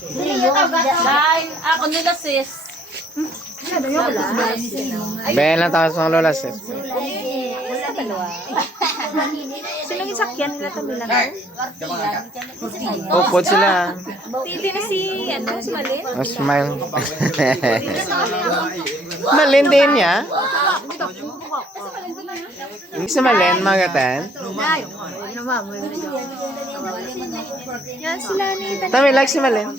Dahil ako nila sis. Bayan lang tayo sa lola sis. Sino yung sakyan nila Tamila? Upod sila. Hindi na si Malin. Oh, smile. Malin din niya. Hindi si Malin, magatan. Yan sila ni Tami, like si Malin.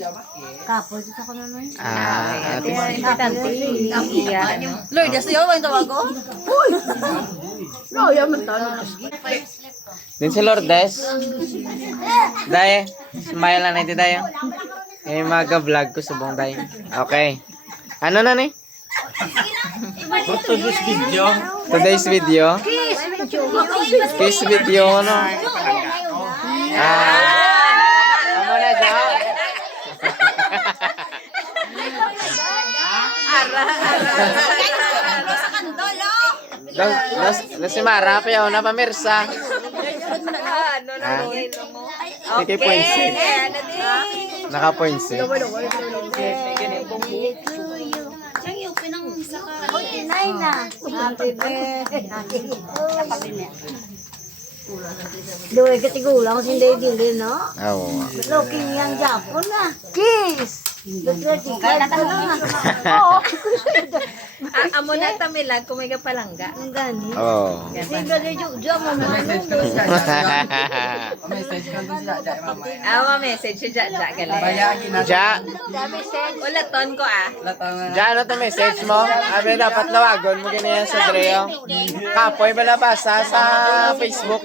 Kapos ako naman. Ate. Importante. Lord, kasi yun ang tawag ko? Din si Lourdes. Day, smile na natin tayo. Eh, mag-vlog ko sa buong day. Okay. Ano na ni? Today's video. Kiss video, ano? Ano na dyan? Los si Mara, payaw na pamirsa. Sige, point six. Naka-point six. Doy katigulang ko hindi dili no. Oo. Looking yang Japon na. Kiss. Amo na Tamilag, kumiga palangga. Ang gani. Oo. Kasi gani jo mo Message siya dyan galing. Ja, Wala ton ko ja, ano to message mo? Abi, dapat lawagon mo ganyan sa Dreo. Kapoy ba nabasa sa Facebook?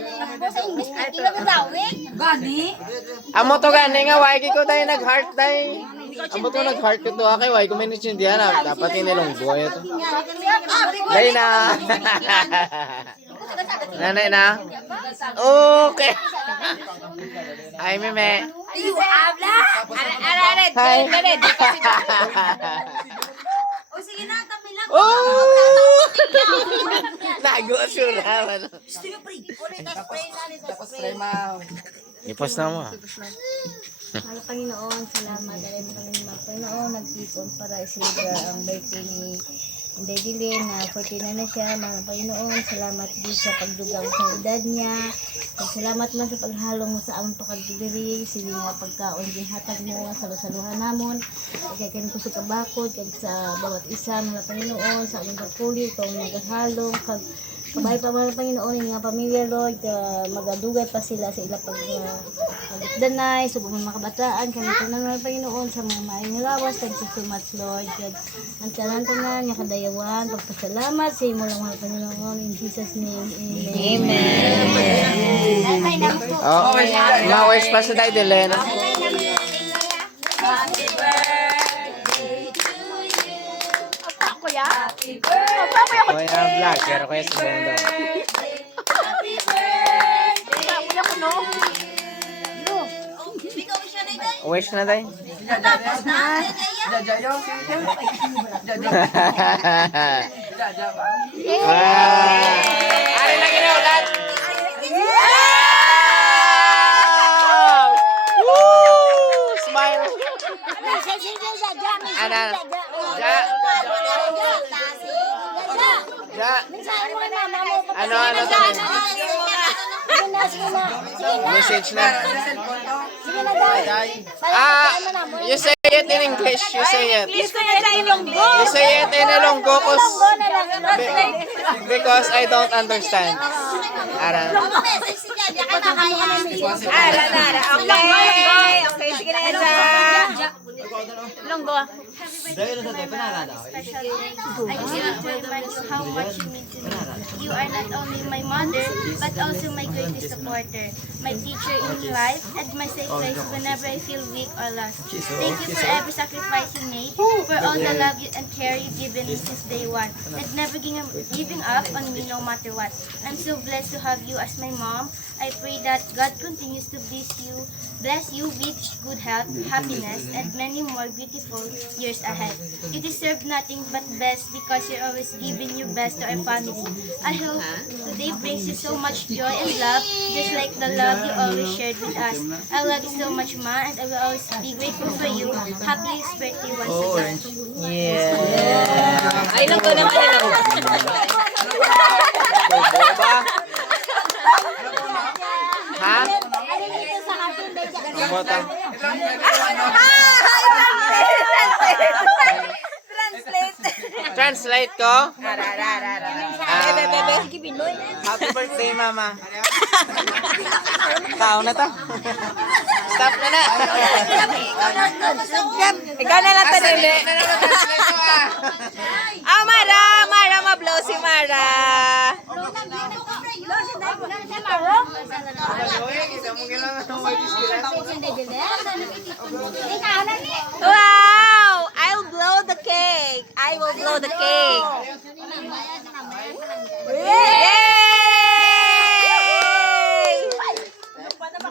Gani. Amo to gani nga, wagi ko tayo nag-heart tayo. Amo to nag-heart ko to, okay, wagi ko may nitsindihan na. Dapat inilonggo ito. Dahil na. Nanay na? Okay. Ay, meme. You habla. Hi. O sige na Tamilang. Oh! Nago sura. Ipos na mo. Mahal Panginoon, salamat dahil Panginoon nagtipon para isilibra ang birthday ni Inday Dilin na 14 na siya. Mahal Panginoon, salamat din sa pagdugang sa edad niya. Salamat man sa paghalong mo sa aming pakagdiri, sili nga pagkaon din hatag mo sa saluhan namon. Kaya ko sa kabakod, kaya sa bawat isa, mahal Panginoon, sa aming pagpuli, itong naghalong, kabay pa mahal Panginoon, yung mga pamilya Lord, magadugay pa sila sa ila pagdanay, subong mga kabataan, kami ito na mahal Panginoon, sa mga maayong lawas, thank you so much Lord, God, ang tanan-tanan, niya kadayawan, pagpasalamat sa imo lang mahal Panginoon, in Jesus name, Amen. Oh, ma-wish pa sa tayo dili, no? Happy birthday to you. Kuya? Happy birthday. Kuya vlog, pero kuya sa buong daw. Happy birthday. Kuya ko no? Wish na tayo. Tapos na. Ari na kinaulan. Woo! Smile. Ana. Ja. Ja. Ano? Message na. You say it in English. You say it. You say it in Ilonggo because I don't understand. Ara. Okay, sige na Eza. Longgo. How much you mean to me. You are not only my mother, but also my greatest supporter, my teacher in life, and my safe place whenever I feel weak or lost. Thank you for every sacrifice you made, for all the love and care you've given me since day one, and never giving up on me no matter what. I'm so blessed to have you as my mom. I pray that God continues to bless you with good health, happiness, and many more beautiful years ahead. You deserve nothing but best because you're always giving your best to our family. I hope today brings you so much joy and love, just like the love love you always shared with us. I love you so much, Ma, and I will always be grateful for you. Happiest birthday once again. Yeah. Ay, lang ko naman nila. Bobo ba? Ha? Ang bota? Translate ko? Happy birthday, Mama. Tao na to. Stop na na. Ikaw na lang tanili. Translate ko ah. Ah, Mara! Mara, ma-blow si Mara. Wow! I'll blow the cake. I will blow the cake. Yay!